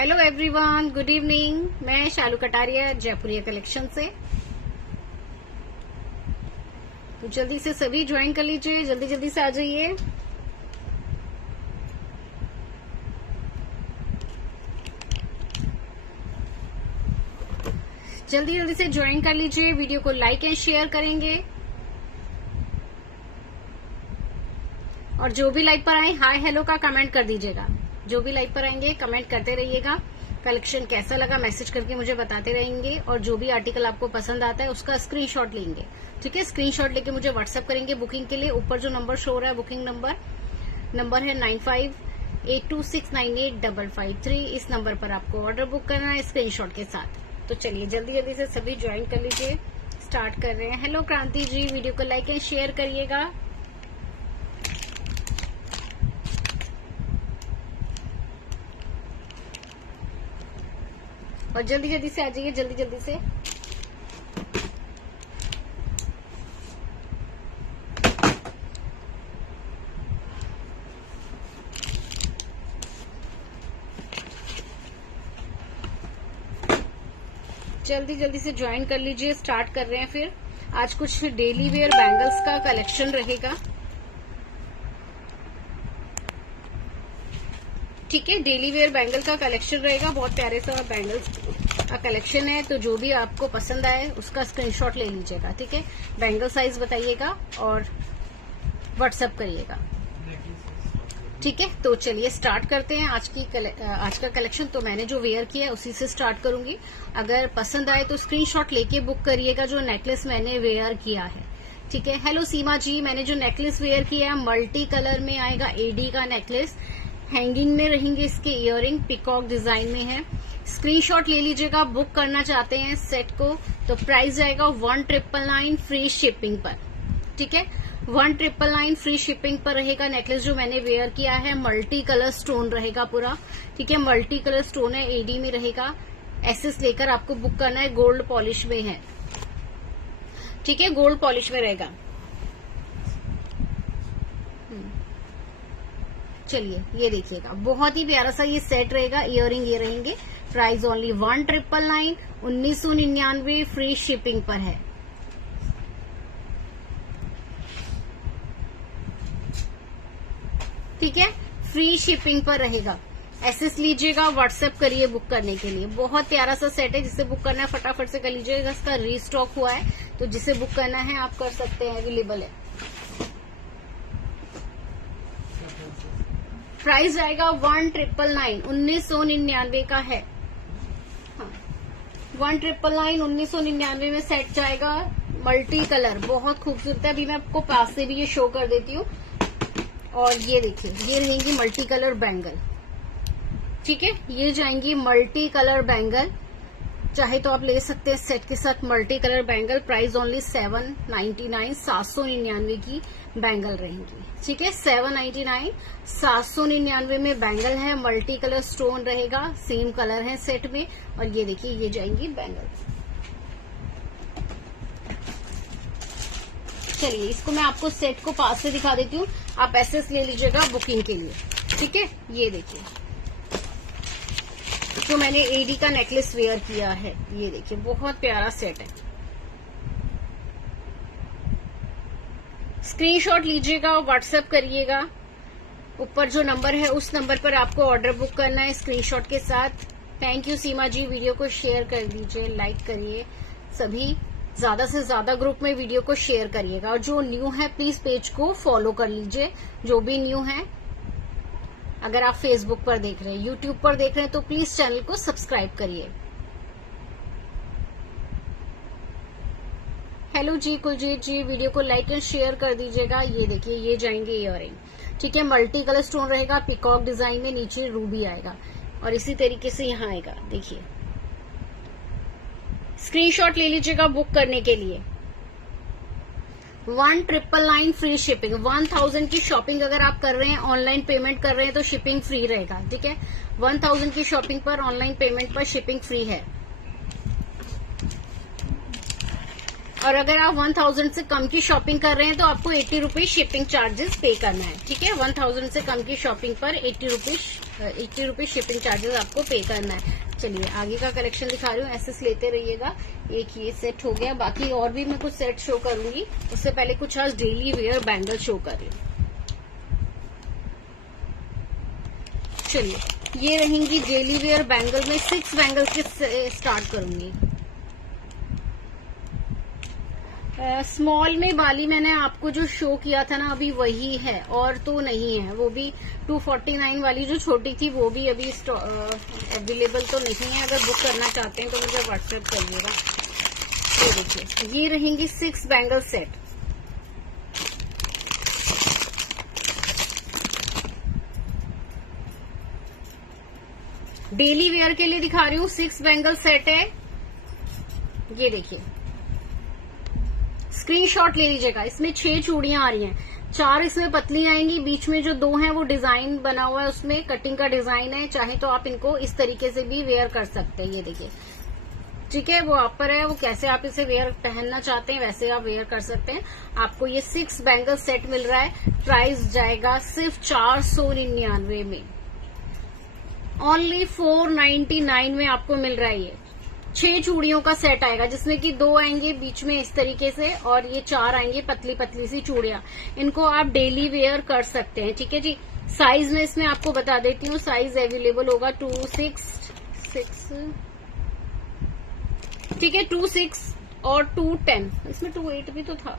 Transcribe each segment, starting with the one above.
Hello everyone, good evening. मैं शालू Kataria, Jaipuria collection से। तो जल्दी से सभी ज्वाइन कर लीजिए, जल्दी जल्दी से आ जाइए। जल्दी जल्दी से ज्वाइन कर लीजिए। वीडियो को लाइक एंड शेयर करेंगे और जो भी लाइव पर आए हाय हेलो का कमेंट कर दीजिएगा। जो भी लाइव पर आएंगे कमेंट करते रहिएगा। कलेक्शन कैसा लगा मैसेज करके मुझे बताते रहेंगे और जो भी आर्टिकल आपको पसंद आता है उसका स्क्रीनशॉट लेंगे। ठीक है, स्क्रीनशॉट लेके मुझे व्हाट्सएप करेंगे बुकिंग के लिए। ऊपर जो नंबर शो हो रहा है बुकिंग नंबर है 9582698553। इस नंबर पर आपको ऑर्डर बुक करना है स्क्रीनशॉट के साथ। तो चलिए जल्दी जल्दी से सभी ज्वाइन कर लीजिए। स्टार्ट कर रहे हैं। हेलो क्रांति जी, वीडियो को लाइक एंड शेयर करिएगा। और जल्दी जल्दी से आ जाइए, जल्दी जल्दी से। जल्दी जल्दी से ज्वाइन कर लीजिए। स्टार्ट कर रहे हैं। फिर आज कुछ डेली वेयर बैंगल्स का कलेक्शन रहेगा। ठीक है, डेली वेयर बैंगल का कलेक्शन रहेगा। बहुत प्यारे सा बैंगल्स का कलेक्शन है। तो जो भी आपको पसंद आए उसका स्क्रीनशॉट ले लीजिएगा। ठीक है, बैंगल साइज बताइएगा और व्हाट्सएप करिएगा। ठीक है, तो चलिए स्टार्ट करते हैं आज का कलेक्शन। तो मैंने जो वेयर किया है उसी से स्टार्ट करूंगी। अगर पसंद आए तो स्क्रीनशॉट लेके बुक करिएगा। जो नेकलेस मैंने वेयर किया है। ठीक है, हेलो सीमा जी, मैंने जो नेकलेस वेयर किया है मल्टी कलर में आएगा। एडी का नेकलेस, हैंगिंग में रहेंगे इसके इयररिंग, पिकॉक डिजाइन में है। स्क्रीनशॉट ले लीजिएगा। बुक करना चाहते हैं सेट को तो प्राइस जाएगा 1999 फ्री शिपिंग पर। ठीक है, 1999 फ्री शिपिंग पर रहेगा। नेकलेस जो मैंने वेयर किया है मल्टी कलर स्टोन रहेगा पूरा। ठीक है, मल्टी कलर स्टोन है, एडी में रहेगा। एसएस लेकर आपको बुक करना है। गोल्ड पॉलिश में है। ठीक है, गोल्ड पॉलिश में रहेगा। चलिए ये देखिएगा, बहुत ही प्यारा सा ये सेट रहेगा। इयररिंग ये रहेंगे। प्राइस ओनली 1999 1999 फ्री शिपिंग पर है। ठीक है, फ्री शिपिंग पर रहेगा। एसएस लीजिएगा, व्हाट्सएप करिए बुक करने के लिए। बहुत प्यारा सा सेट है। जिसे बुक करना है फटाफट से कर लीजिएगा। इसका रीस्टॉक हुआ है तो जिसे बुक करना है आप कर सकते हैं, अवेलेबल है। प्राइस आएगा 1999 1999 का है। हाँ, 1999 1999 में सेट जाएगा। मल्टी कलर बहुत खूबसूरत है। अभी मैं आपको पास से भी ये शो कर देती हूँ। और ये देखिए, ये रहेंगी मल्टी कलर बैंगल। ठीक है, ये जाएंगी मल्टी कलर बैंगल। चाहे तो आप ले सकते हैं सेट के साथ multi colour bangle. Price only 799 799 की बैंगल रहेंगी। ठीक है, 799 799 में बैंगल है। मल्टी कलर स्टोन रहेगा, सेम कलर है सेट में। और ये देखिए, ये जाएंगी बैंगल। चलिए इसको मैं आपको सेट को पास से दिखा देती हूँ। आप एसएस ले लीजिएगा बुकिंग के लिए। ठीक है, ये देखिए जो मैंने एडी का नेकलेस वेयर किया है। ये देखिए बहुत प्यारा सेट है। स्क्रीनशॉट लीजिएगा और व्हाट्सएप करिएगा। ऊपर जो नंबर है उस नंबर पर आपको ऑर्डर बुक करना है स्क्रीनशॉट के साथ। Thank you Seema ji. Video को शेयर कर दीजिए, लाइक करिए। सभी ज्यादा से ज्यादा ग्रुप में वीडियो को शेयर करिएगा। और जो न्यू है प्लीज पेज को फॉलो कर लीजिए। जो भी न्यू है, अगर आप फेसबुक पर देख रहे हैं, यूट्यूब पर देख रहे हैं तो प्लीज चैनल को सब्सक्राइब करिए। हेलो जी कुलजीत जी, वीडियो को लाइक एंड शेयर कर दीजिएगा। ये देखिए, ये जाएंगे इयररिंग। ठीक है, मल्टी कलर स्टोन रहेगा, पिकॉक डिजाइन में, नीचे रूबी आएगा और इसी तरीके से यहाँ आएगा। देखिए, स्क्रीनशॉट ले लीजिएगा बुक करने के लिए। 1999 फ्री शिपिंग। 1000 की शॉपिंग अगर आप कर रहे हैं, ऑनलाइन पेमेंट कर रहे हैं तो शिपिंग फ्री रहेगा। ठीक है, 1000 की शॉपिंग पर ऑनलाइन पेमेंट पर शिपिंग फ्री है। और अगर आप 1000 से कम की शॉपिंग कर रहे हैं तो आपको 80 रुपीज शिपिंग चार्जेस पे करना है। ठीक है, 1000 से कम की शॉपिंग पर 80 रुपीज शिपिंग चार्जेस आपको पे करना है। चलिए आगे का कलेक्शन दिखा रही हूँ, एसेस लेते रहिएगा। एक ये सेट हो गया, बाकी और भी मैं कुछ सेट शो करूंगी। उससे पहले कुछ आज डेली वेयर बैंगल शो कर रही हूँ। चलिए ये रहेंगी डेली वेयर बैंगल में 6 बैंगल के स्टार्ट करूंगी। स्मॉल में बाली मैंने आपको जो शो किया था ना अभी वही है, और तो नहीं है। वो भी 249 वाली जो छोटी थी वो भी अभी अवेलेबल तो नहीं है। अगर बुक करना चाहते हैं तो मुझे व्हाट्सएप करिएगा। ये देखिए, ये रहेंगी 6 बैंगल सेट। डेली वेयर के लिए दिखा रही हूँ, 6 बैंगल सेट है। ये देखिए, स्क्रीनशॉट ले लीजिएगा। इसमें 6 चूड़ियां आ रही हैं, 4 इसमें पतली आएंगी, बीच में जो 2 हैं वो डिजाइन बना हुआ है, उसमें कटिंग का डिजाइन है। चाहे तो आप इनको इस तरीके से भी वेयर कर सकते हैं। ये देखिए, ठीक है, वो आप पर है, वो कैसे आप इसे वेयर पहनना चाहते हैं वैसे आप वेयर कर सकते हैं। आपको ये 6 बैंगल सेट मिल रहा है। प्राइस जाएगा सिर्फ 499 में, ओनली 499 में आपको मिल रहा है। ये 6 चूड़ियों का सेट आएगा, जिसमें कि 2 आएंगे बीच में इस तरीके से, और ये 4 आएंगे पतली पतली सी चूड़ियां। इनको आप डेली वेयर कर सकते हैं। ठीक है जी। साइज में इसमें आपको बता देती हूँ, साइज अवेलेबल होगा 266, ठीक है, 26 और 210। इसमें 28 भी तो था।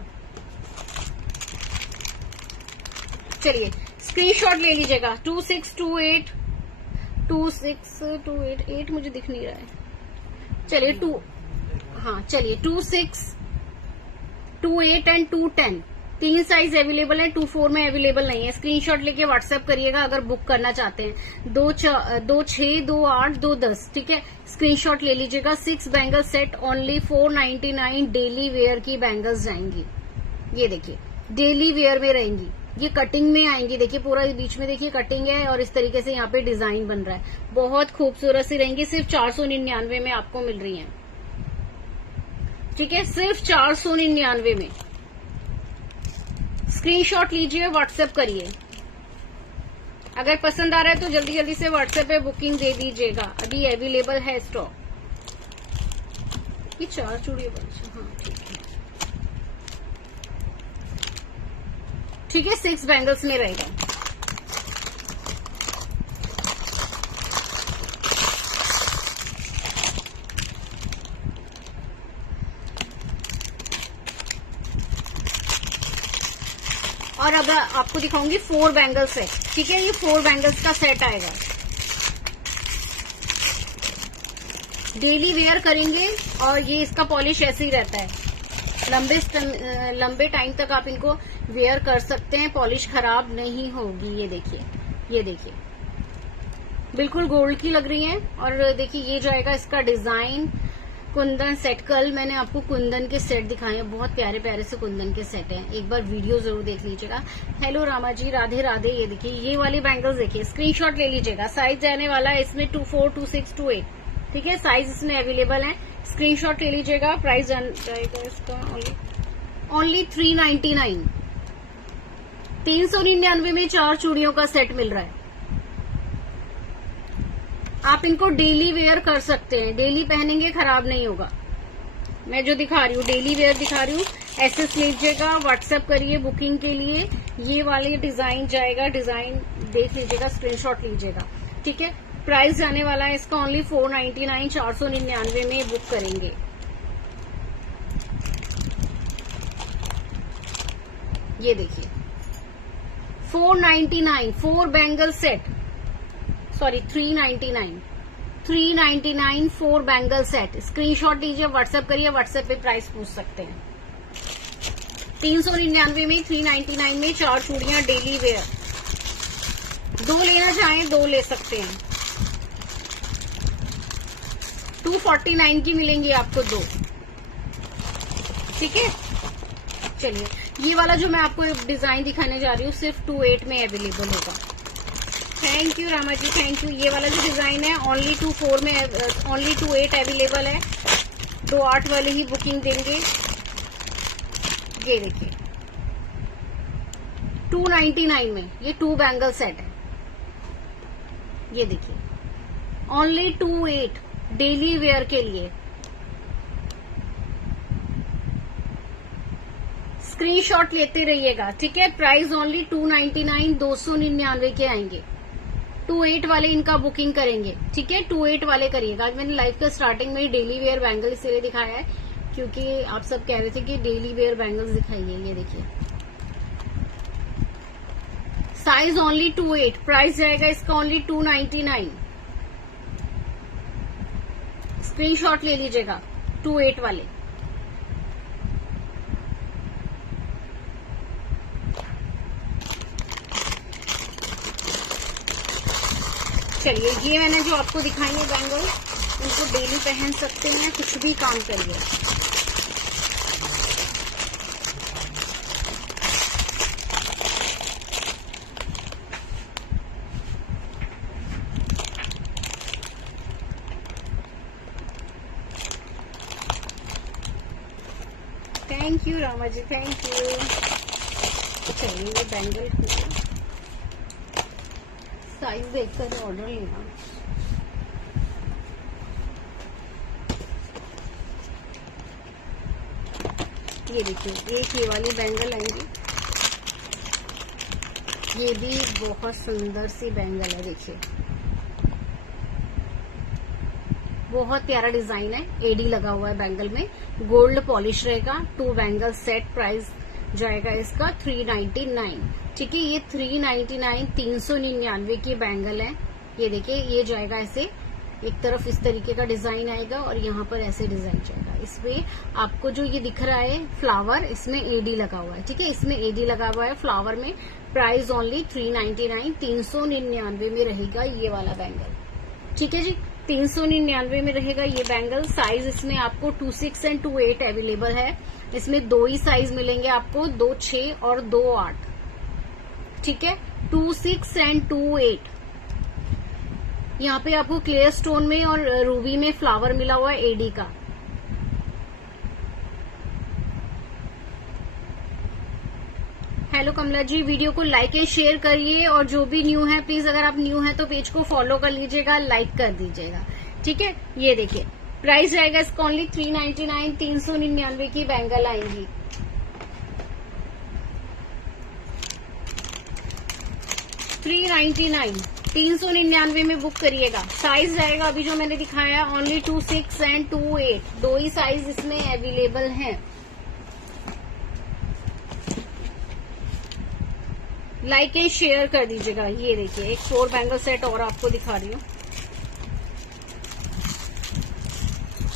चलिए स्क्रीनशॉट ले लीजिएगा। 2628 2628 8 मुझे दिख नहीं रहा है। चलिए 26, 28 एंड 210 3 साइज अवेलेबल है। 24 में अवेलेबल नहीं है। स्क्रीनशॉट लेके व्हाट्सएप करिएगा अगर बुक करना चाहते हैं। 2 6 2 8 2 10, ठीक है, स्क्रीनशॉट ले लीजिएगा। 6 bangle set only 499। Daily wear की बैंगल्स जाएंगी। ये देखिए, डेली वेयर में रहेंगी। ये कटिंग में आएंगी। देखिए पूरा बीच में देखिए कटिंग है, और इस तरीके से यहाँ पे डिजाइन बन रहा है। बहुत खूबसूरत सी रहेंगी। सिर्फ 499 में आपको मिल रही हैं। ठीक है, सिर्फ 499 में। स्क्रीनशॉट लीजिए, व्हाट्सएप करिए। अगर पसंद आ रहा है तो जल्दी जल्दी से व्हाट्सएप पे बुकिंग दे दीजिएगा। अभी अवेलेबल है स्टॉक। ये 4 चूड़ियां, हाँ ठीक है, 6 बैंगल्स में रहेगा। और अब आपको दिखाऊंगी 4 बैंगल सेट। ठीक है, ये 4 बैंगल्स का सेट आएगा। डेली वेयर करेंगे, और ये इसका पॉलिश ऐसे ही रहता है। लंबे टाइम तक आप इनको वेयर कर सकते हैं, पॉलिश खराब नहीं होगी। ये देखिए, ये देखिए, बिल्कुल गोल्ड की लग रही है। और देखिए ये जाएगा इसका डिजाइन। कुंदन सेट, कल मैंने आपको कुंदन के सेट दिखाए हैं, बहुत प्यारे प्यारे से कुंदन के सेट हैं। एक बार वीडियो जरूर देख लीजिएगा। हेलो रामा जी, राधे राधे। ये देखिए, ये वाली बैंगल्स देखिए, स्क्रीनशॉट ले लीजिएगा। साइज जाने वाला है इसमें 24, 26, 28। ठीक है, साइज इसमें अवेलेबल है। स्क्रीनशॉट ले लीजिएगा। प्राइस जाएगा इसका ओनली 399। 399 में 4 चूड़ियों का सेट मिल रहा है। आप इनको डेली वेयर कर सकते हैं। डेली पहनेंगे, खराब नहीं होगा। मैं जो दिखा रही हूँ डेली वेयर दिखा रही हूँ। एसेस लीजिएगा, व्हाट्सएप करिए बुकिंग के लिए। ये वाले डिजाइन जाएगा, डिजाइन देख लीजिएगा, स्क्रीनशॉट लीजिएगा। ठीक है, प्राइस जाने वाला है इसका ओनली 499। 499 में बुक करेंगे। ये देखिए 499, 4 bangle set, sorry 399, 4 bangle set. Screenshot लीजिए, व्हाट्सएप करिए। व्हाट्सएप पे प्राइस पूछ सकते हैं। 399 में, 399 में 4 चूड़ियां डेली वेयर। 2 लेना चाहें 2 ले सकते हैं। 249 की मिलेंगी आपको 2। ठीक है, चलिए ये वाला जो मैं आपको डिजाइन दिखाने जा रही हूँ सिर्फ 28 में अवेलेबल होगा। Thank you Rama ji, thank you. ये वाला जो डिजाइन है ओनली 24 में, ओनली 28 अवेलेबल है। 28 वाले ही बुकिंग देंगे। ये देखिए 299 में ये 2 बैंगल सेट है। ये देखिए ओनली 28 डेली वेयर के लिए। स्क्रीनशॉट लेते रहिएगा, ठीक है। प्राइस ओनली 299, 299 के आएंगे। 28 वाले इनका बुकिंग करेंगे, ठीक है। 28 वाले करिएगा। आज मैंने लाइफ के स्टार्टिंग में डेली वेयर बैंगल इसलिए दिखाया है क्योंकि आप सब कह रहे थे कि डेली वेयर बैंगल्स दिखाइए। ये देखिए साइज ओनली 28, प्राइस जाएगा इसका ओनली 299। स्क्रीनशॉट ले लीजिएगा 28 वाले। चलिए ये मैंने जो आपको दिखाई है बैंगल, इनको डेली पहन सकते हैं, कुछ भी काम करिए। Thank you Rama ji, thank you. चलिए ये बैंगल साइज देखकर ऑर्डर लेना। ये देखिए एक ये वाली बैंगल आएंगी, ये भी बहुत सुंदर सी बैंगल है। देखिए बहुत प्यारा डिजाइन है, एडी लगा हुआ है बैंगल में, गोल्ड पॉलिश रहेगा। 2 बैंगल सेट, प्राइस जाएगा इसका 399, ठीक है। ये 399 399 की बैंगल है। ये देखिए ये जाएगा ऐसे, एक तरफ इस तरीके का डिजाइन आएगा और यहाँ पर ऐसे डिजाइन जाएगा। इसमें आपको जो ये दिख रहा है फ्लावर, इसमें एडी लगा हुआ है, ठीक है। इसमें एडी लगा हुआ है फ्लावर में। प्राइस ओनली 399 399 में रहेगा ये वाला बैंगल, ठीक है जी। 399 में रहेगा ये बैंगल। साइज इसमें आपको 26 एंड 28 अवेलेबल है। इसमें 2 ही साइज मिलेंगे आपको, 2 6 और 2 8, ठीक है। 26 एंड 28। यहाँ पे आपको क्लियर स्टोन में और रूबी में फ्लावर मिला हुआ है एडी का। हेलो कमला जी, वीडियो को लाइक एंड शेयर करिए, और जो भी न्यू है प्लीज, अगर आप न्यू हैं तो पेज को फॉलो कर लीजिएगा, लाइक कर दीजिएगा, ठीक है। ये देखिए प्राइस जाएगा इसका ओनली 399 399 की बैंगल आएंगी। $399 में बुक करिएगा। साइज जाएगा अभी जो मैंने दिखाया ओनली 26 एंड 28, 2 ही साइज इसमें अवेलेबल हैं। लाइक एंड शेयर कर दीजिएगा। ये देखिए एक 4 बैंगल सेट और आपको दिखा रही हूँ।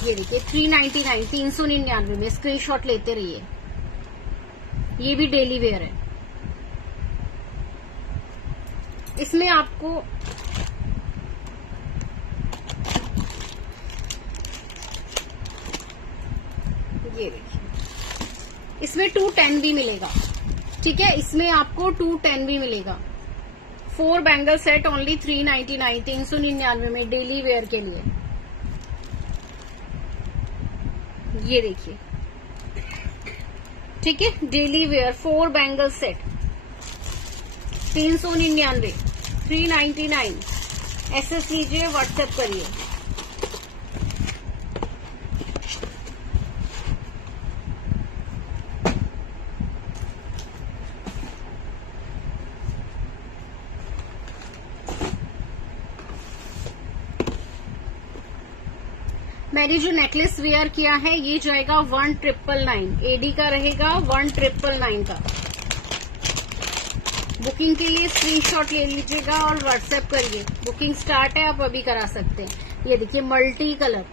ये देखिए 399 399 में, स्क्रीनशॉट लेते रहिए। ये भी डेली वेयर है। इसमें आपको ये देखिए इसमें 210 भी मिलेगा, ठीक है। इसमें आपको 210 भी मिलेगा। 4 बैंगल सेट ओनली 399 399 में डेली वेयर के लिए। ये देखिए, ठीक है, daily wear 4 bangle set 399 399। SS लीजिए, व्हाट्सएप करिए। मैंने जो नेकलेस वेयर किया है ये जाएगा 1999, एडी का रहेगा 1999 का। बुकिंग के लिए स्क्रीनशॉट ले लीजिएगा और व्हाट्सएप करिए। बुकिंग स्टार्ट है, आप अभी करा सकते हैं। ये देखिए मल्टी कलर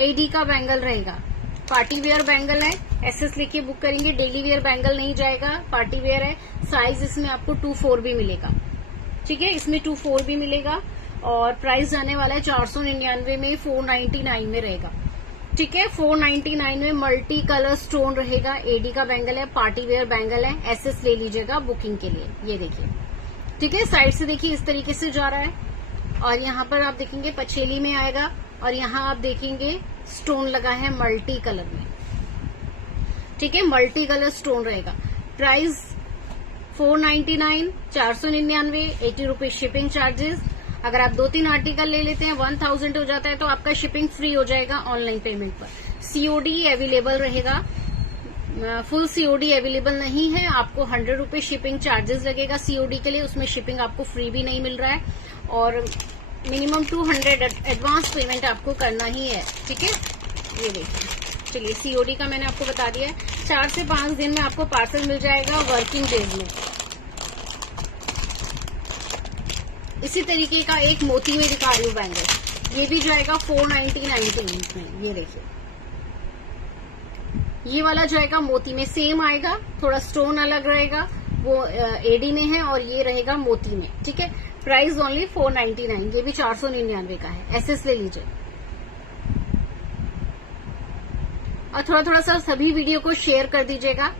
एडी का बैंगल रहेगा, पार्टी वेयर बैंगल है। एसएस लेके बुक करेंगे, डेली वेयर बैंगल नहीं जाएगा, पार्टी वेयर है। साइज इसमें आपको 24 भी मिलेगा, ठीक है। इसमें 24 भी मिलेगा और प्राइस जाने वाला है 499 में, 499 में रहेगा, ठीक है। 499 में मल्टी कलर स्टोन रहेगा, एडी का बैंगल है, पार्टी वेयर बैंगल है। एसएस ले लीजिएगा बुकिंग के लिए। ये देखिए, ठीक है। साइड से देखिए इस तरीके से जा रहा है और यहाँ पर आप देखेंगे पछेली में आएगा और यहाँ आप देखेंगे स्टोन लगा है मल्टी कलर में। ठीक है, मल्टी कलर स्टोन रहेगा। Price 499, 499, 80 rupees shipping charges. अगर आप 2-3 आर्टिकल ले लेते हैं 1000 हो जाता है तो आपका शिपिंग फ्री हो जाएगा ऑनलाइन पेमेंट पर। सीओडी अवेलेबल रहेगा, फुल सीओडी अवेलेबल नहीं है, आपको 100 रुपीज शिपिंग चार्जेस लगेगा सीओडी के लिए, उसमें शिपिंग आपको फ्री भी नहीं मिल रहा है, और मिनिमम 200 एडवांस पेमेंट आपको करना ही है। ठीक है, ये देखिए। चलिए, सीओडी का मैंने आपको बता दिया है। 4 से 5 दिन में आपको पार्सल मिल जाएगा वर्किंग डेज में। इसी तरीके का एक मोती में दिखा रही हूँ बैंगल, ये भी जाएगा 499 में। ये देखिए, ये वाला जाएगा मोती में, सेम आएगा, थोड़ा स्टोन अलग रहेगा, वो एडी में है और ये रहेगा मोती में। ठीक है, प्राइस ओनली 499, ये भी 499 का है। एसएस ले लीजिए। और थोड़ा थोड़ा सा सभी वीडियो को शेयर कर दीजिएगा।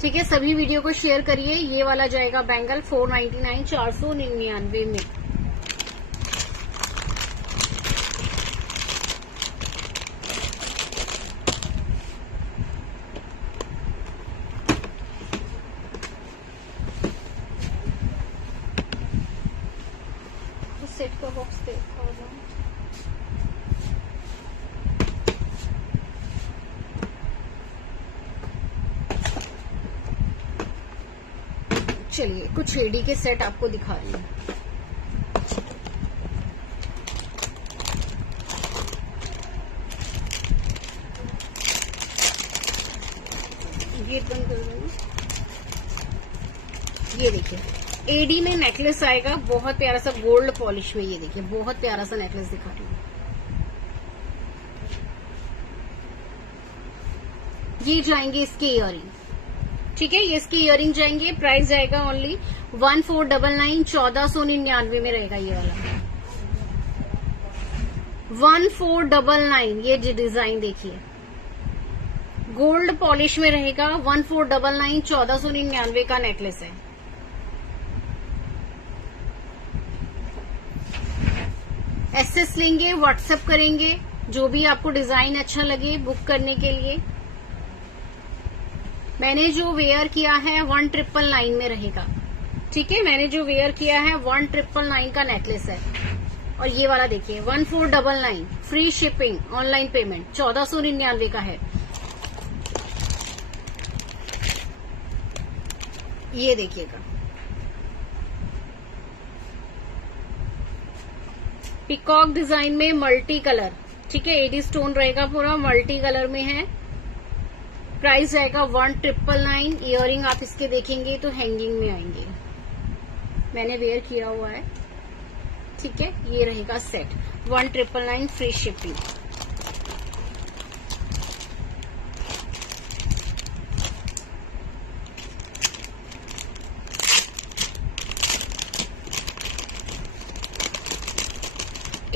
ठीक है, सभी वीडियो को शेयर करिए। ये वाला जाएगा बैंगल 499, 499 में। सेट का बॉक्स देखा होगा। चलिए, कुछ एडी के सेट आपको दिखा रही हूँ। ये बंद कर दूंगा। ये देखिए, एडी में नेकलेस आएगा, बहुत प्यारा सा गोल्ड पॉलिश में। ये देखिए, बहुत प्यारा सा नेकलेस दिखा रही हूँ। ये जाएंगे इसके इयरिंग। ठीक है, ये इसके इयरिंग जाएंगे। प्राइस जाएगा ओनली 1499, 1499 में रहेगा ये वाला। 1499, ये डिजाइन देखिए, गोल्ड पॉलिश में रहेगा। 1499, 1499 का नेकलेस है। एसएस लेंगे, व्हाट्सएप करेंगे, जो भी आपको डिजाइन अच्छा लगे बुक करने के लिए। मैंने जो वेयर किया है 1999 में रहेगा। ठीक है, मैंने जो वेयर किया है 1999 का नेकलेस है। और ये वाला देखिए 1499, फ्री शिपिंग, ऑनलाइन पेमेंट, 1499 का है। ये देखिएगा, पिकॉक डिजाइन में मल्टी कलर। ठीक है, एडी स्टोन रहेगा, पूरा मल्टी कलर में है। प्राइस जाएगा 1999। इयरिंग आप इसके देखेंगे तो हैंगिंग में आएंगे, मैंने वेयर किया हुआ है। ठीक है, ये रहेगा सेट 1999, फ्री शिपिंग।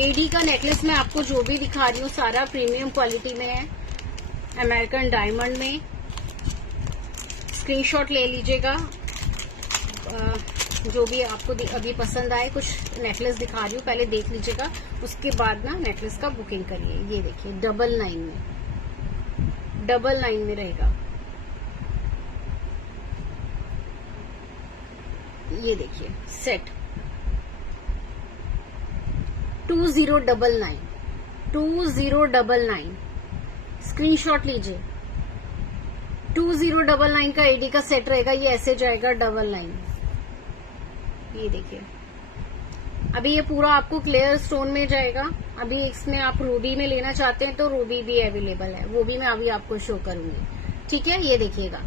एडी का नेकलेस मैं आपको जो भी दिखा रही हूँ सारा प्रीमियम क्वालिटी में है, अमेरिकन डायमंड में। स्क्रीनशॉट ले लीजिएगा, जो भी आपको अभी पसंद आए। कुछ नेकलेस दिखा रही हूँ, पहले देख लीजिएगा, उसके बाद ना नेकलेस का बुकिंग करिए। ये देखिए, 999 में रहेगा। ये देखिए सेट 2099 स्क्रीनशॉट लीजिए। 2099 का एडी का सेट रहेगा। ये ऐसे जाएगा 99। ये देखिए, अभी ये पूरा आपको क्लियर स्टोन में जाएगा। अभी इसमें आप रूबी में लेना चाहते हैं तो रूबी भी अवेलेबल है, वो भी मैं अभी आपको शो करूंगी। ठीक है, ये देखिएगा,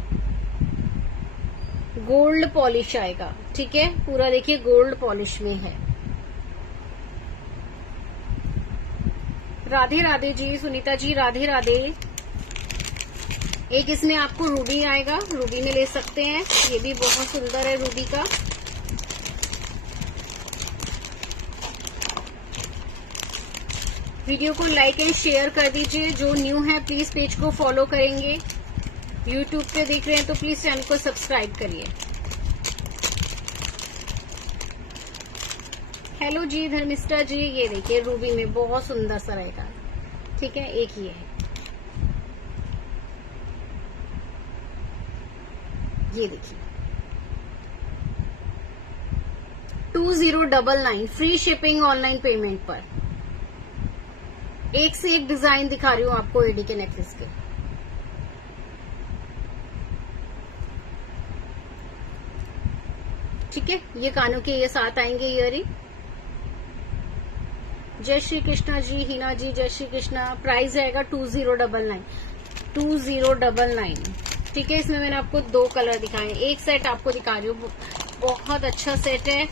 गोल्ड पॉलिश आएगा। ठीक है, पूरा देखिए गोल्ड पॉलिश में है। राधे राधे जी, सुनीता जी राधे राधे। एक इसमें आपको रूबी आएगा, रूबी में ले सकते हैं, ये भी बहुत सुंदर है रूबी का। वीडियो को लाइक एंड शेयर कर दीजिए। जो न्यू है प्लीज पेज को फॉलो करेंगे। यूट्यूब पे देख रहे हैं तो प्लीज चैनल को सब्सक्राइब करिए। हेलो जी धर्मिष्ठा जी, ये देखिए रूबी में बहुत सुंदर सा रहेगा। ठीक है, एक ही है। ये देखिए 2099 फ्री शिपिंग ऑनलाइन पेमेंट पर। एक से एक डिजाइन दिखा रही हूँ आपको एडी के नेकलेस के। ठीक है, ये कानों के ये साथ आएंगे इयरिंग। जय श्री कृष्णा जी, हिना जी जय श्री कृष्णा। प्राइस आएगा 2099 2099। ठीक है, इसमें मैंने आपको 2 कलर दिखाए, एक सेट आपको दिखा रही हूँ, बहुत अच्छा सेट है।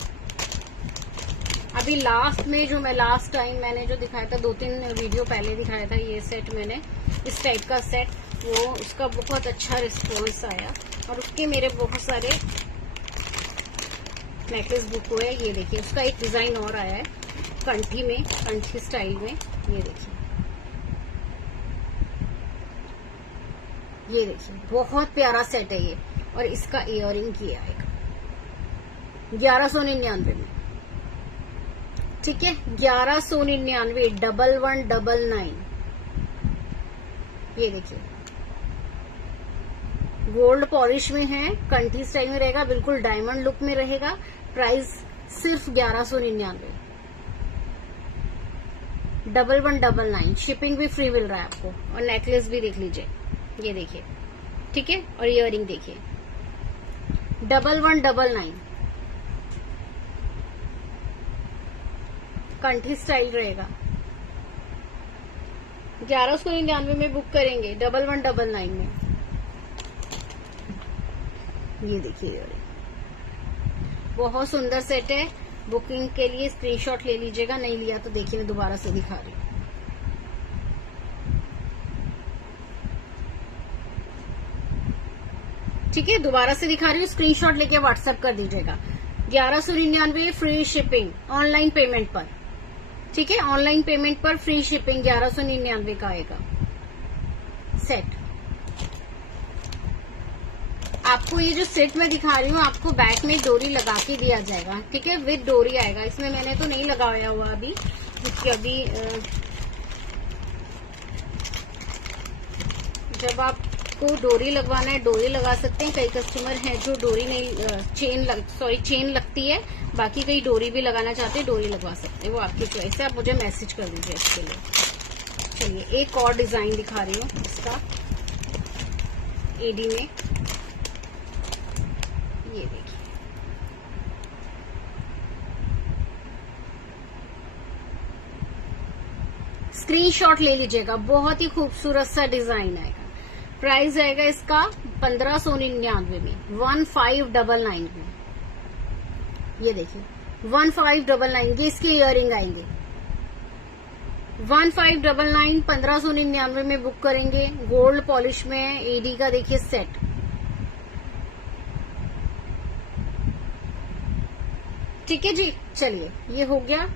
अभी लास्ट में जो मैं लास्ट टाइम मैंने जो दिखाया था 2-3 वीडियो पहले दिखाया था, ये सेट मैंने इस टाइप का सेट, वो उसका बहुत अच्छा रिस्पॉन्स आया और उसके मेरे बहुत सारे नेकलेस बुक हुए। ये देखिए उसका एक डिजाइन और आया है कंठी में, कंठी स्टाइल में। ये देखिए बहुत प्यारा सेट है ये, और इसका इयरिंग किया आएगा 1199 में। ठीक है, 1199 1199। ये देखिए गोल्ड पॉलिश में है, कंठी स्टाइल में रहेगा, बिल्कुल डायमंड लुक में रहेगा। प्राइस सिर्फ 1199 1199। शिपिंग भी फ्री मिल रहा है आपको, और नेकलेस भी देख लीजिए, ये देखिए। ठीक है, और इयरिंग देखिए 1199 कंठी स्टाइल रहेगा। 1199 में बुक करेंगे 1199 में। ये देखिए बहुत सुंदर सेट है। बुकिंग के लिए स्क्रीनशॉट ले लीजिएगा, नहीं लिया तो देखिए मैं दोबारा से दिखा रही हूँ। ठीक है, दोबारा से दिखा रही हूँ, स्क्रीनशॉट लेके व्हाट्सएप कर दीजिएगा। 1199 फ्री शिपिंग ऑनलाइन पेमेंट पर। ठीक है, ऑनलाइन पेमेंट पर फ्री शिपिंग 1199 का आएगा सेट। आपको ये जो सेट मैं दिखा रही हूँ, आपको बैक में डोरी लगा के दिया जाएगा। ठीक है, विद डोरी आएगा। इसमें मैंने तो नहीं लगाया हुआ अभी, क्योंकि अभी जब आपको डोरी लगवाना है डोरी लगा सकते हैं। कई कस्टमर हैं जो डोरी नहीं चेन लगती है, बाकी कई डोरी भी लगाना चाहते हैं, डोरी लगवा सकते हैं, वो आपकी चॉइस है। आप मुझे मैसेज कर दीजिए इसके लिए। चलिए एक और डिजाइन दिखा रही हूँ इसका एडी में। ये देखिए स्क्रीनशॉट ले लीजिएगा, बहुत ही खूबसूरत सा डिजाइन आएगा। प्राइस आएगा इसका 1599 में 1599 में। ये देखिए 1599 के इसके इयरिंग आएंगे। 1599 1599 में बुक करेंगे। गोल्ड पॉलिश में है, एडी का देखिए सेट। ठीक है जी, चलिए ये हो गया,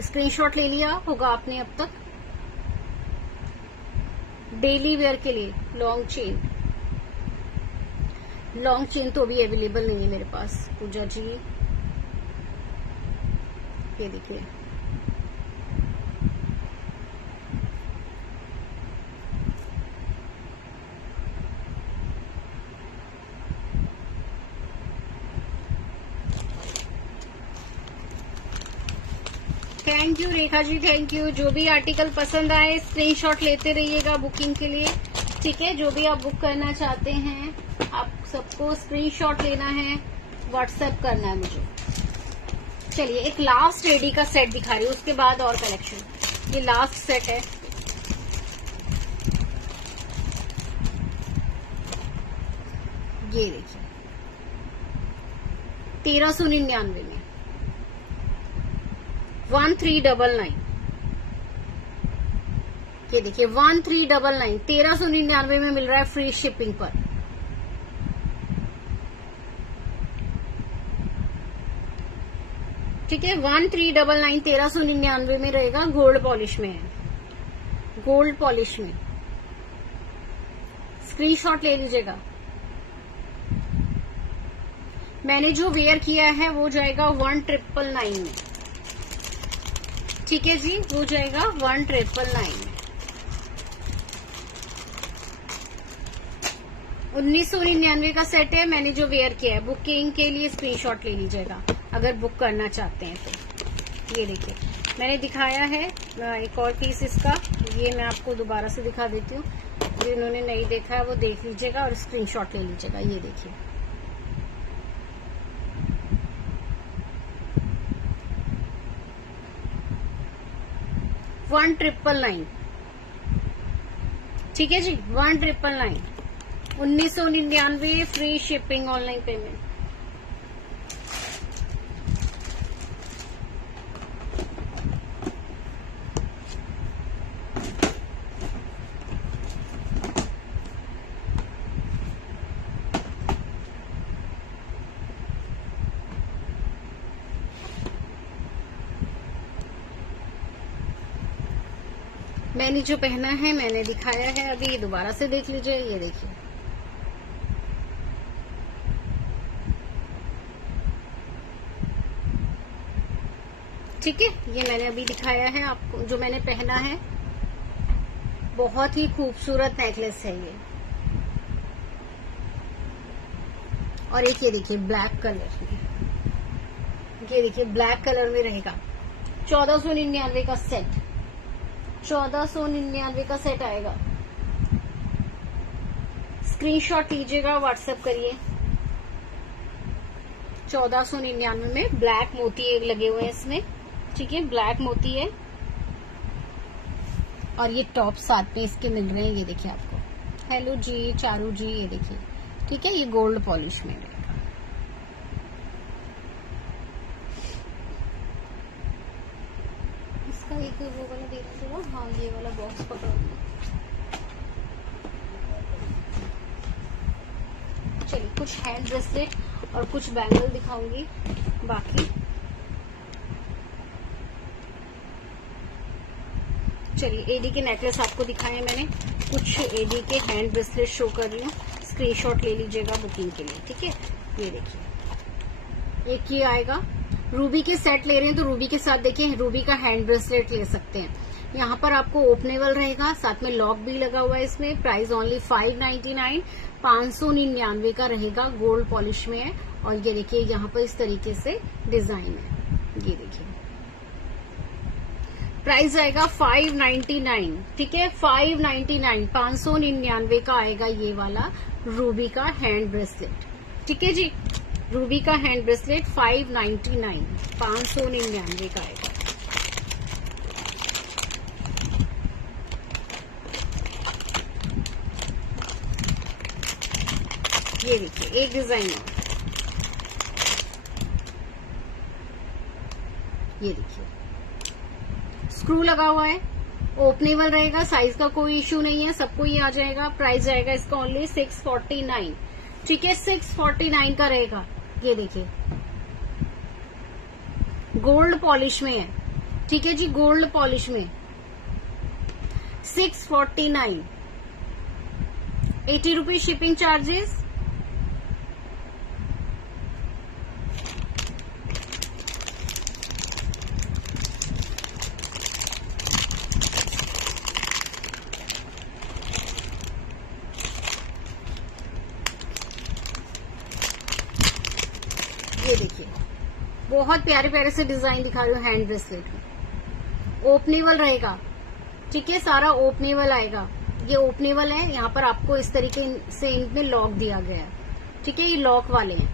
स्क्रीनशॉट ले लिया होगा आपने अब तक। डेली वेयर के लिए लॉन्ग चेन तो अभी अवेलेबल नहीं है मेरे पास पूजा जी। ये देखिए thank you Rekha ji, thank you. जो भी आर्टिकल पसंद आए स्क्रीनशॉट लेते रहिएगा बुकिंग के लिए। ठीक है, जो भी आप बुक करना चाहते हैं आप सबको स्क्रीनशॉट लेना है, व्हाट्सएप करना है मुझे। चलिए एक लास्ट एडी का सेट दिखा रही हूँ, उसके बाद और कलेक्शन। ये लास्ट सेट है। ये देखिए 1399 में 1399। ये देखिए 1399 1399 में मिल रहा है फ्री शिपिंग पर। ठीक है, 1399 1399 में रहेगा। गोल्ड पॉलिश में है, गोल्ड पॉलिश में। स्क्रीनशॉट ले लीजिएगा। मैंने जो वेयर किया है वो जाएगा 1999 में। ठीक है जी, वो जाएगा 1999 में। 1999 का सेट है, मैंने जो वेयर किया है। बुकिंग के लिए स्क्रीनशॉट ले लीजिएगा अगर बुक करना चाहते हैं तो। ये देखिए मैंने दिखाया है एक और पीस इसका, ये मैं आपको दोबारा से दिखा देती हूँ। जो इन्होंने नहीं देखा है वो देख लीजिएगा और स्क्रीनशॉट ले लीजिएगा। ये देखिए $1,999, ठीक है जी, 1,999, 1999, फ्री शिपिंग, ऑनलाइन पेमेंट। मैंने जो पहना है मैंने दिखाया है अभी, ये दोबारा से देख लीजिए। ये देखिए ठीक है, ये मैंने अभी दिखाया है आपको जो मैंने पहना है। बहुत ही खूबसूरत नेकलेस है ये। और एक ये देखिए ब्लैक कलर में, ये देखिए ब्लैक कलर में रहेगा। 1499 का सेट, 1499 का सेट आएगा। स्क्रीनशॉट लीजिएगा, व्हाट्सएप करिए। 1499 में ब्लैक मोती लगे हुए हैं इसमें, ठीक है, ब्लैक मोती है। और ये टॉप साथ में इसके मिल रहे हैं, ये देखिए आपको। हेलो जी, चारू जी, ये देखिए, ठीक है, ये गोल्ड पॉलिश में रहेगा। इसका एक वो वाला देख लो, हाँ ये वाला बॉक्स पकड़ो। चलिए कुछ हैंड ब्रेसलेट और कुछ बैंगल दिखाऊंगी बाकी। चलिए एडी के नेकलेस आपको दिखाए मैंने, कुछ एडी के हैंड ब्रेसलेट शो कर रही हूँ। स्क्रीनशॉट ले लीजिएगा बुकिंग के लिए, ठीक है। ये देखिए एक ये आएगा, रूबी के सेट ले रहे हैं तो रूबी के साथ देखिए रूबी का हैंड ब्रेसलेट ले सकते हैं। यहाँ पर आपको ओपनेबल रहेगा, साथ में लॉक भी लगा हुआ है इसमें। प्राइस ओनली 599, 599 का रहेगा, गोल्ड पॉलिश में है। और ये देखिए यहाँ पर इस तरीके से डिजाइन है, ये देखिए। प्राइस आएगा 599, ठीक है, 599, 599 का आएगा ये वाला रूबी का हैंड ब्रेसलेट, ठीक है जी। रूबी का हैंड ब्रेसलेट 599, 599 का आएगा। ये देखिए एक डिजाइन है, ये देखिए स्क्रू लगा हुआ है, ओपनेबल रहेगा, साइज का कोई इश्यू नहीं है, सबको ये आ जाएगा। प्राइस आएगा इसका ओनली 649, ठीक है, 649 का रहेगा। ये देखिए गोल्ड पॉलिश में है, ठीक है जी, गोल्ड पॉलिश में 649, 80 रुपीज शिपिंग चार्जेस। ये देखिए बहुत प्यारे प्यारे से डिजाइन दिखा रही हूँ हैंड ब्रेसलेट में। ओपनेबल रहेगा, ठीक है, सारा ओपनेबल आएगा। ये ओपनेबल है, यहाँ पर आपको इस तरीके से इनमें लॉक दिया गया है, ठीक है, ये लॉक वाले हैं।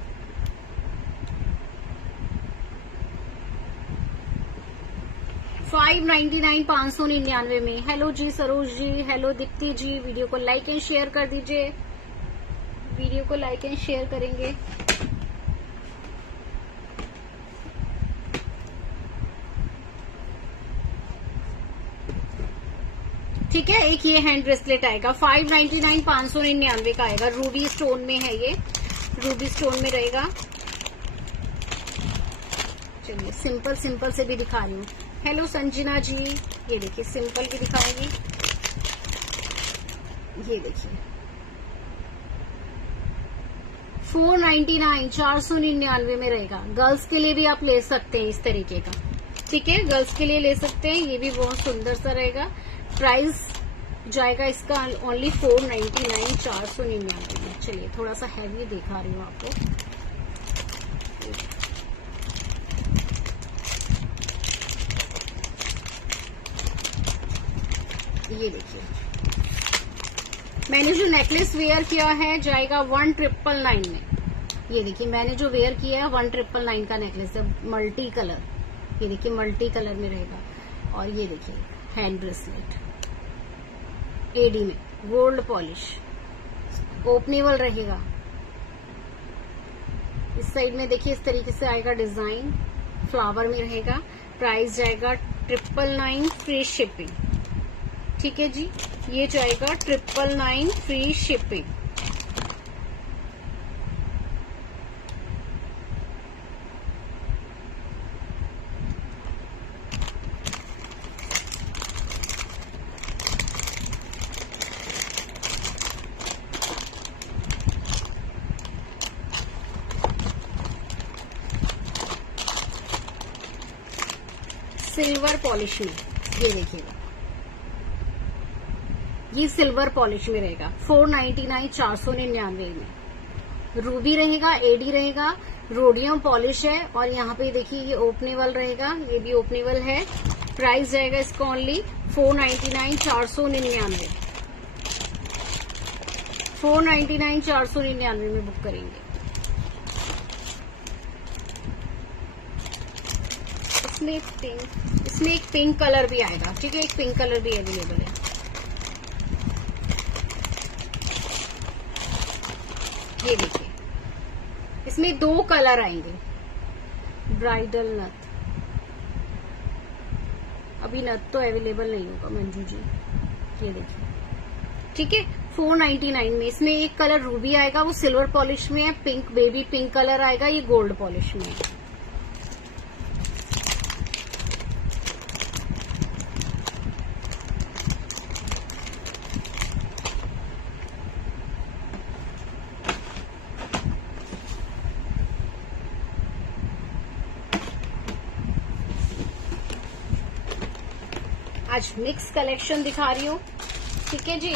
$599, 599 में। हेलो जी सरोज जी, हेलो दीप्ति जी, वीडियो को लाइक एंड शेयर कर दीजिए, वीडियो को लाइक एंड शेयर करेंगे। ठीक है, एक ये हैंड ब्रेसलेट आएगा 599, 599 का आएगा। रूबी स्टोन में है ये, रूबी स्टोन में रहेगा। चलिए सिंपल सिंपल से भी दिखा रही हूँ। हेलो संजना जी, ये देखिए सिंपल भी दिखाएगी। ये देखिए 499, 499 में रहेगा। गर्ल्स के लिए भी आप ले सकते हैं इस तरीके का, ठीक है, गर्ल्स के लिए ले सकते हैं, ये भी बहुत सुंदर सा रहेगा। प्राइस जाएगा इसका ओनली 499, 499 में। चलिए थोड़ा सा हैवी दिखा रही हूँ आपको। ये देखिए, मैंने जो नेकलेस वेयर किया है जाएगा 1999 में। ये देखिए मैंने जो वेयर किया है 1999 का नेकलेस है, मल्टी कलर। ये देखिए मल्टी कलर में रहेगा। और ये देखिए हैंड ब्रेसलेट एडी में, गोल्ड पॉलिश, ओपनेबल रहेगा। इस साइड में देखिए इस तरीके से आएगा डिजाइन, फ्लावर में रहेगा। प्राइस जाएगा 999 फ्री शिपिंग। ठीक है जी, ये जाएगा 999 फ्री शिपिंग। सिल्वर पॉलिश में, ये देखिएगा, ये सिल्वर पॉलिश में रहेगा 499, 499 में। रूबी रहेगा, एडी रहेगा, रोडियम पॉलिश है। और यहाँ पे देखिए ये ओपनेबल रहेगा, ये भी ओपनेबल है। प्राइस जाएगा इसका ओनली 499, 499, 499, 499 में बुक करेंगे। इसमें एक पिंक कलर भी आएगा। ठीक है, एक पिंक कलर भी अवेलेबल है। ये देखिए, इसमें 2 कलर आएंगे। ब्राइडल नथ, अभी नथ तो अवेलेबल नहीं होगा मंजू जी। ये देखिए, ठीक है, 499 में। इसमें एक कलर रूबी आएगा, वो सिल्वर पॉलिश में है। पिंक, बेबी पिंक कलर आएगा, ये गोल्ड पॉलिश में है। आज मिक्स कलेक्शन दिखा रही हूँ। ठीक है जी,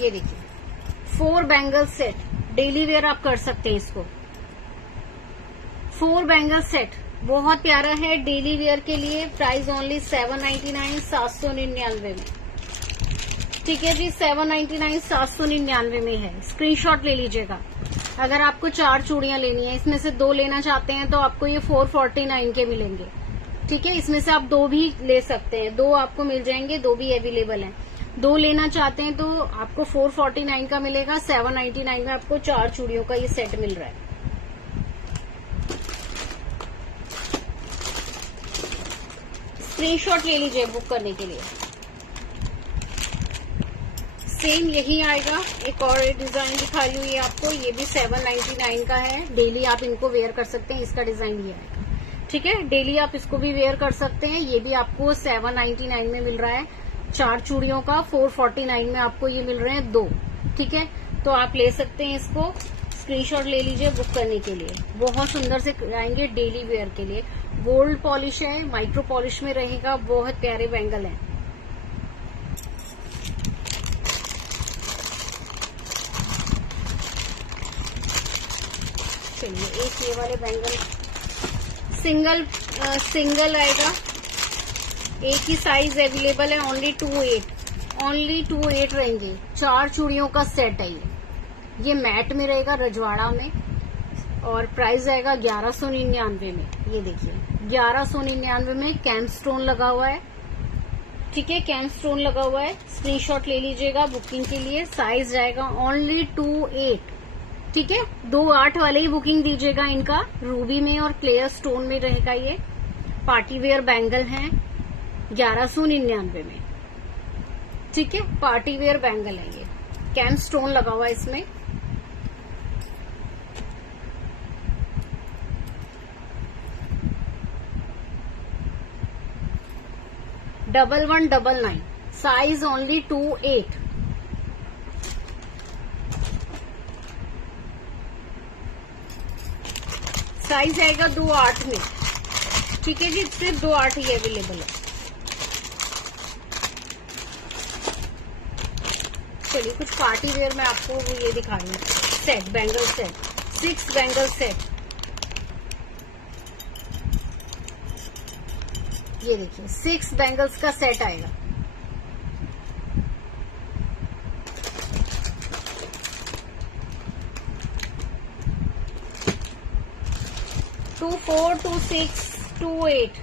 ये देखिए 4 बैंगल सेट, डेली वेयर आप कर सकते हैं इसको। 4 बैंगल सेट बहुत प्यारा है डेली वेयर के लिए। प्राइस ओनली 799, 799 में। ठीक है जी, 799, 799 में है। स्क्रीनशॉट ले लीजिएगा। अगर आपको 4 चूड़ियां लेनी है, इसमें से 2 लेना चाहते हैं तो आपको ये 449 के मिलेंगे। ठीक है, इसमें से आप 2 भी ले सकते हैं, 2 आपको मिल जाएंगे, 2 भी अवेलेबल हैं। 2 लेना चाहते हैं तो आपको 449 का मिलेगा। 799 में आपको 4 चूड़ियों का ये सेट मिल रहा है। स्क्रीनशॉट ले लीजिए बुक करने के लिए। सेम यही आएगा। एक और डिजाइन दिखा रही हूँ ये आपको, ये भी 799 का है। डेली आप इनको वेयर कर सकते हैं। इसका डिजाइन ये आएगा। ठीक है, डेली आप इसको भी वेयर कर सकते हैं। ये भी आपको 799 में मिल रहा है। 4 चूड़ियों का 449 में आपको ये मिल रहे हैं 2। ठीक है, तो आप ले सकते हैं इसको। स्क्रीनशॉट ले लीजिए बुक करने के लिए। बहुत सुंदर से आएंगे डेली वेयर के लिए। गोल्ड पॉलिश है, माइक्रो पॉलिश में रहेगा। बहुत प्यारे बैंगल हैं। चलिए, एक ये वाले बैंगल सिंगल आएगा। एक ही साइज अवेलेबल है, ओनली 28 रहेंगे। 4 चूड़ियों का सेट है ये मैट में रहेगा, रजवाड़ा में। और प्राइस आएगा 1199 में। ये देखिए 1199 में कैम स्टोन लगा हुआ है। ठीक है, कैम स्टोन लगा हुआ है। स्क्रीनशॉट ले लीजिएगा बुकिंग के लिए। साइज जाएगा ओनली 28। ठीक है, 28 वाले ही बुकिंग दीजिएगा इनका। रूबी में और क्लियर स्टोन में रहेगा ये। पार्टी वेयर बैंगल हैं 1199 में। ठीक है, पार्टी वेयर बैंगल है ये। कैम स्टोन लगा हुआ है इसमें। 1199, साइज ओनली 28। साइज आएगा 28 में, ठीक है जी, सिर्फ 28 ही अवेलेबल है। चलिए कुछ पार्टी वेयर में आपको ये दिखा रही हूँ। Set, bangle set, 6 bangle set. ये देखिए 6 बैंगल्स का सेट आएगा। टू 4, 2 6, 2 8,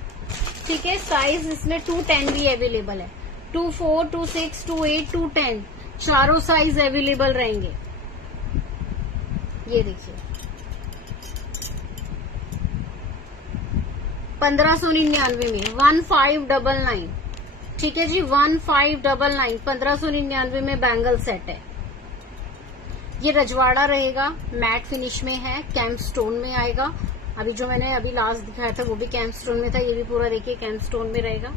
ठीक है। साइज इसमें 210 भी अवेलेबल है। 2 4, 2 6, 2 8, 2 10, चारों साइज अवेलेबल रहेंगे। ये देखिए 1599 में 1599, ठीक है जी, 1599, 1599 में बैंगल सेट है। ये रजवाड़ा रहेगा, मैट फिनिश में है, कैम्प स्टोन में आएगा। अभी जो मैंने अभी लास्ट दिखाया था वो भी कैम्प स्टोन में था, ये भी पूरा देखिए कैम्प स्टोन में रहेगा।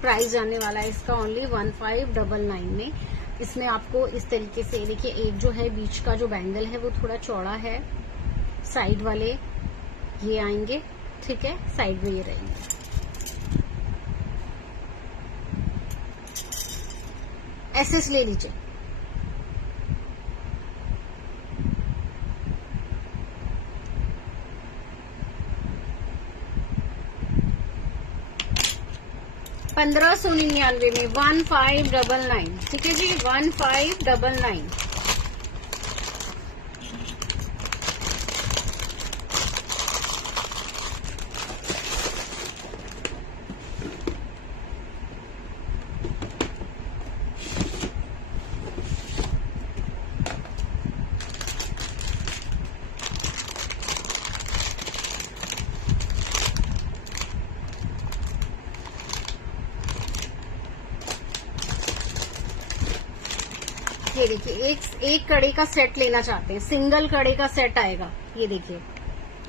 प्राइस जाने वाला है इसका ओनली 1599 में। इसमें आपको इस तरीके से देखिए, एक जो है बीच का जो बैंगल है वो थोड़ा चौड़ा है, साइड वाले ये आएंगे, ठीक है, साइड में ये रहेंगे। ऐसे ले लीजिए। $1599 में 1599, ठीक है जी, 1599। ये देखिए एक कड़े का सेट लेना चाहते हैं, सिंगल कड़े का सेट आएगा। ये देखिए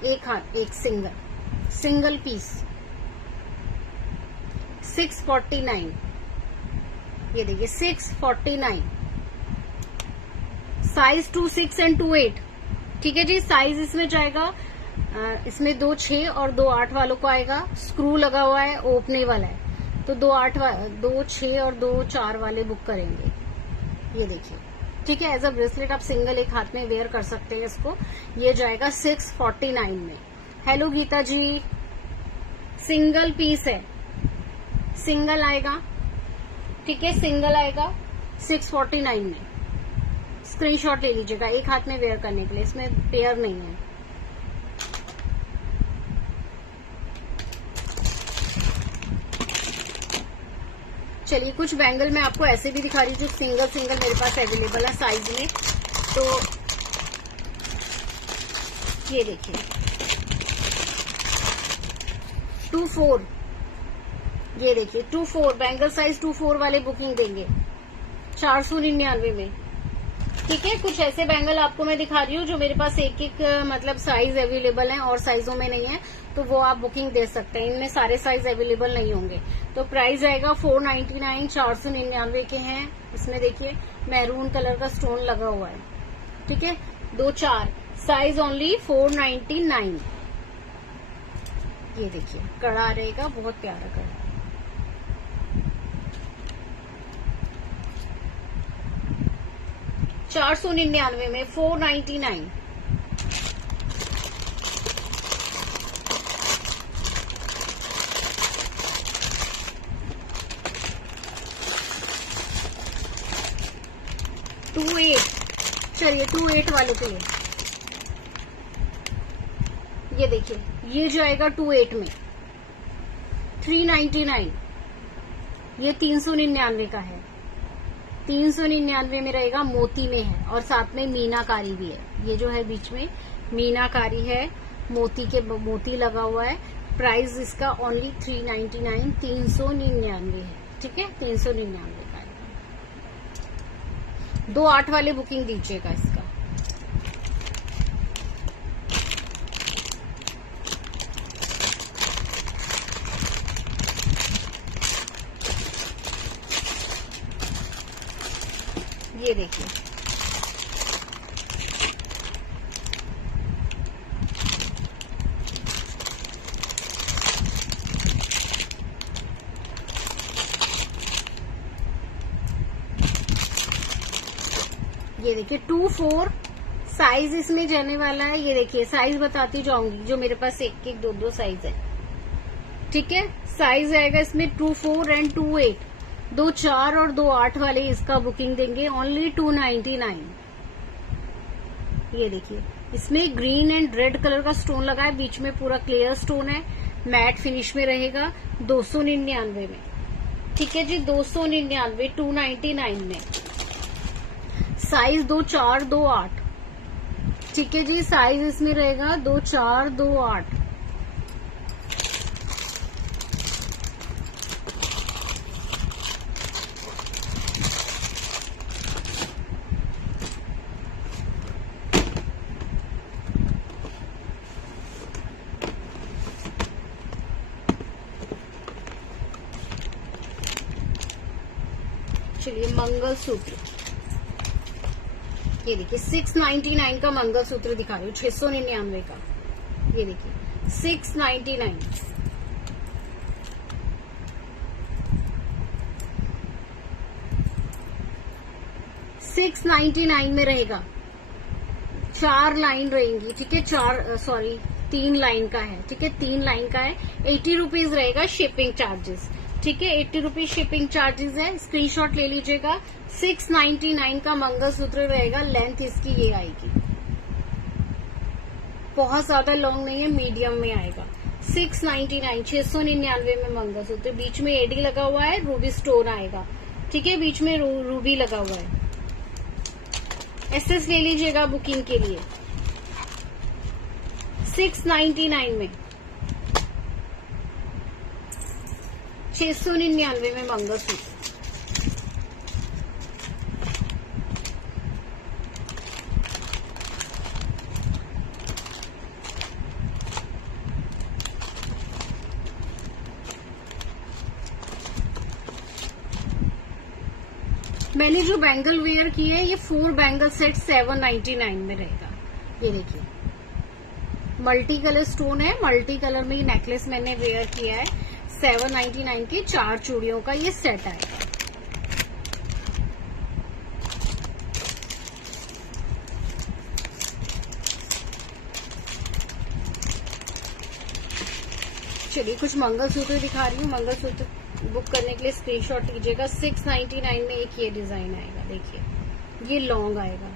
एक हाथ, एक सिंगल पीस, 649। ये देखिए 649, साइज 2 6 एंड 2 8, ठीक है जी। साइज इसमें जाएगा, इसमें 2 6 और 2 8 वालों को आएगा। स्क्रू लगा हुआ है, ओपने वाला है, तो 2 6 और 2 4 वाले बुक करेंगे। ये देखिए, ठीक है। एज अ ब्रेसलेट आप सिंगल एक हाथ में वेयर कर सकते हैं इसको। ये जाएगा 649 में। हेलो गीता जी, सिंगल पीस है, सिंगल आएगा, ठीक है, सिंगल आएगा 649 में। स्क्रीनशॉट ले लीजिएगा एक हाथ में वेयर करने के लिए, इसमें पेयर नहीं है। चलिए कुछ बैंगल मैं आपको ऐसे भी दिखा रही हूँ जो सिंगल मेरे पास अवेलेबल है साइज में। तो ये देखिए 2-4, ये देखिए 2-4 बैंगल साइज 2-4 वाले बुकिंग देंगे 499 में, ठीक है। कुछ ऐसे बैंगल आपको मैं दिखा रही हूँ जो मेरे पास एक मतलब साइज अवेलेबल है और साइजों में नहीं है, तो वो आप बुकिंग दे सकते हैं। इनमें सारे साइज अवेलेबल नहीं होंगे। तो प्राइस आएगा 499, 499 के हैं। इसमें देखिए मैरून कलर का स्टोन लगा हुआ है, ठीक है, 2 4, साइज ओनली 499। ये देखिए कड़ा रहेगा, बहुत प्यारा कड़ा। $499 में 499। चलिए 2-8 वाले के लिए ये देखिए, ये जो आएगा 2-8 में 399, ये 399 का है। 399 में रहेगा, मोती में है और साथ में मीनाकारी भी है। ये जो है बीच में मीनाकारी है, मोती लगा हुआ है। प्राइस इसका ओनली 399, 399 है, ठीक है, 399 का है। 2-8 वाले बुकिंग दीजिएगा इसका। ये देखिए, ये देखिए 2-4 साइज इसमें जाने वाला है। ये देखिए साइज बताती जाऊंगी, जो मेरे पास एक एक 2-2 साइज है। ठीक है, साइज आएगा इसमें 2-4 एंड 2-8, 2-4 और 2-8 वाले इसका बुकिंग देंगे ओनली 299। ये देखिए, इसमें ग्रीन एंड रेड कलर का स्टोन लगा है, बीच में पूरा क्लियर स्टोन है, मैट फिनिश में रहेगा 299 में। ठीक है जी, 299, 299 में। साइज 2-4, 2-8। ठीक है जी, साइज इसमें रहेगा 2-4, 2-8। चलिए मंगलसूत्र, ये देखिए 699 का मंगलसूत्र दिखा रही हूँ, 699 का। ये देखिए 699। $699 में रहेगा, 4 लाइन रहेंगी। ठीक है, 3 लाइन का है। ठीक है, 3 लाइन का है, 80 रुपीज रहेगा शिपिंग चार्जेस। ठीक है, 80 रुपीज शिपिंग चार्जेस है, स्क्रीनशॉट ले लीजिएगा। 699 का मंगलसूत्र रहेगा, लेंथ इसकी ये आएगी, बहुत ज्यादा लॉन्ग नहीं है, मीडियम में आएगा। 699, 699 में मंगलसूत्र, बीच में एडी लगा हुआ है, रूबी स्टोन आएगा। ठीक है, बीच में रूबी लगा हुआ है। एसएस ले लीजिएगा बुकिंग के लिए। 699 में, 699 में मंगलसूत्र। मैंने जो बैंगल वेयर की है, ये 4 बैंगल सेट 799 में रहेगा। ये देखिए, मल्टी कलर स्टोन है, मल्टी कलर में ये नेकलेस मैंने वेयर किया है। 799 की 4 चूड़ियों का ये सेट आएगा। चलिए कुछ मंगलसूत्र दिखा रही हूँ। मंगलसूत्र बुक करने के लिए स्क्रीनशॉट लीजिएगा। 699 में एक ये डिजाइन आएगा, देखिए ये लॉन्ग आएगा।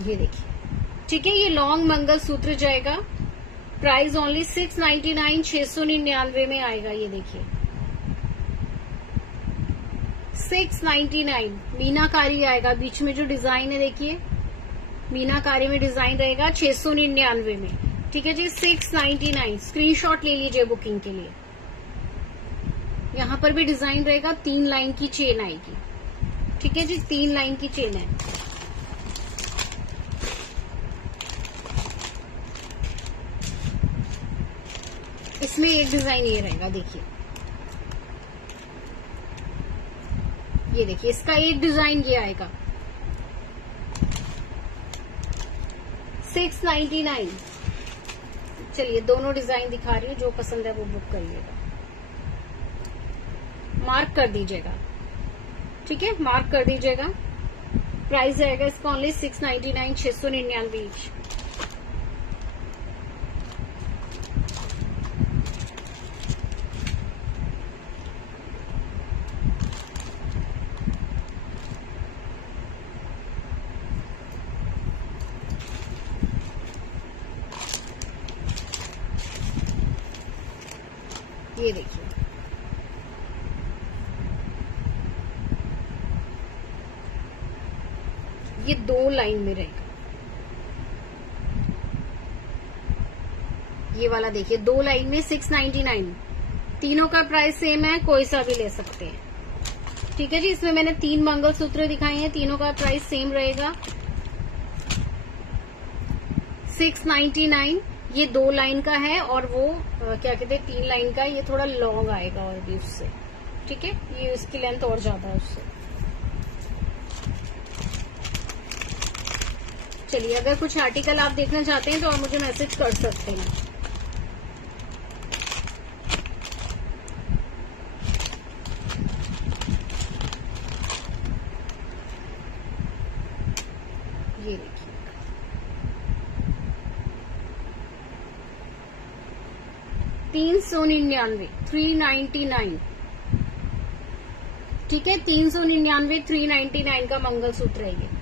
ये देखिए, ठीक है, ये लॉन्ग मंगलसूत्र जाएगा। प्राइस ओनली 699, 699 में आएगा। ये देखिए 699, मीनाकारी आएगा, बीच में जो डिजाइन है देखिए मीनाकारी में डिजाइन रहेगा 699 में। ठीक है जी, 699, स्क्रीनशॉट ले लीजिए बुकिंग के लिए। यहाँ पर भी डिजाइन रहेगा, 3 लाइन की चेन आएगी। ठीक है जी, 3 लाइन की चेन है। इसमें एक डिजाइन ये रहेगा, देखिए ये देखिए, इसका एक डिजाइन ये आएगा 699। चलिए दोनों डिजाइन दिखा रही हूँ, जो पसंद है वो बुक करिएगा, मार्क कर दीजिएगा। ठीक है, मार्क कर दीजिएगा। प्राइस आएगा इसका ओनली 699, 699 ईच। ये देखिए, ये 2 लाइन में रहेगा। ये वाला देखिए 2 लाइन में 699। तीनों का प्राइस सेम है, कोई सा भी ले सकते हैं। ठीक है जी, इसमें मैंने 3 मंगलसूत्र दिखाए हैं, तीनों का प्राइस सेम रहेगा 699। ये 2 लाइन का है और वो क्या कहते हैं 3 लाइन का है। ये थोड़ा लॉन्ग आएगा और भी उससे, ठीक है, ये इसकी लेंथ और ज्यादा है उससे। चलिए, अगर कुछ आर्टिकल आप देखना चाहते हैं तो आप मुझे मैसेज कर सकते हैं। ये देखिए, 399, 399, ठीक है, 399, 399 का मंगलसूत्र है ये।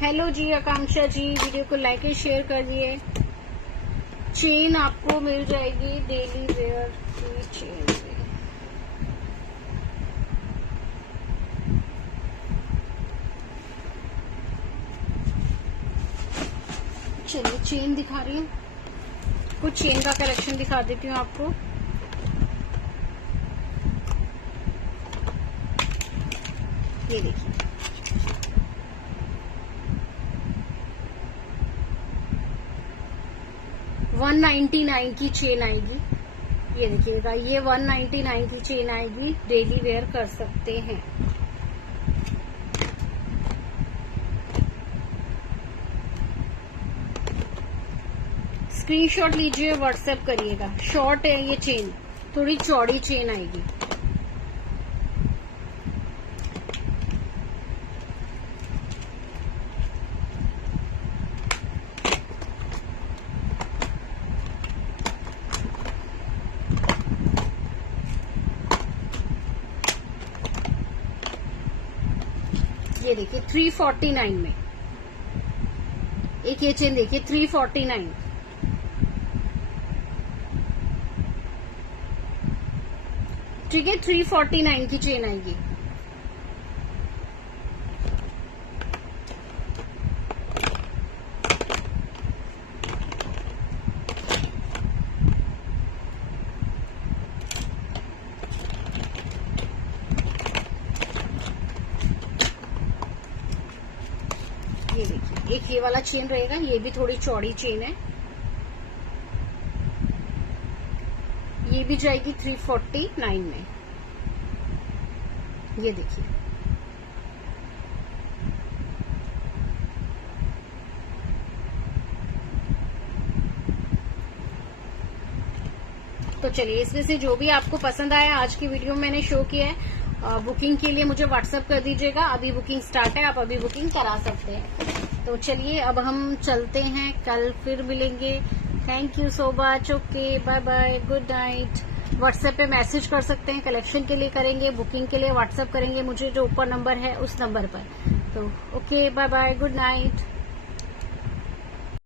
हेलो जी आकांक्षा जी, वीडियो को लाइक एंड शेयर कर दिए। चेन आपको मिल जाएगी डेली वेयर की चेन से। चलिए, चेन दिखा रही हूँ, कुछ चेन का कलेक्शन दिखा देती हूँ आपको। ये देखिए, $199 की चेन आएगी। ये देखिएगा, ये 199 की चेन आएगी, डेली वेयर कर सकते हैं। स्क्रीनशॉट लीजिए, व्हाट्सएप करिएगा। शॉर्ट है ये चेन, थोड़ी चौड़ी चेन आएगी। ये देखिए 349 में एक ये चेन देखिए 349। ठीक है, 349 की चेन आएगी। ये देखिए, एक ये वाला चेन रहेगा, ये भी थोड़ी चौड़ी चेन है। ये भी जाएगी 349 में। ये देखिए, तो चलिए, इसमें से जो भी आपको पसंद आया आज की वीडियो में मैंने शो किया है, बुकिंग के लिए मुझे व्हाट्सएप कर दीजिएगा। अभी बुकिंग स्टार्ट है, आप अभी बुकिंग करा सकते हैं। तो चलिए, अब हम चलते हैं, कल फिर मिलेंगे। Thank you so much. Okay, bye bye, good night. WhatsApp पे मैसेज कर सकते हैं, कलेक्शन के लिए करेंगे, बुकिंग के लिए व्हाट्सएप करेंगे मुझे, जो ऊपर नंबर है उस नंबर पर। तो okay, bye bye, good night.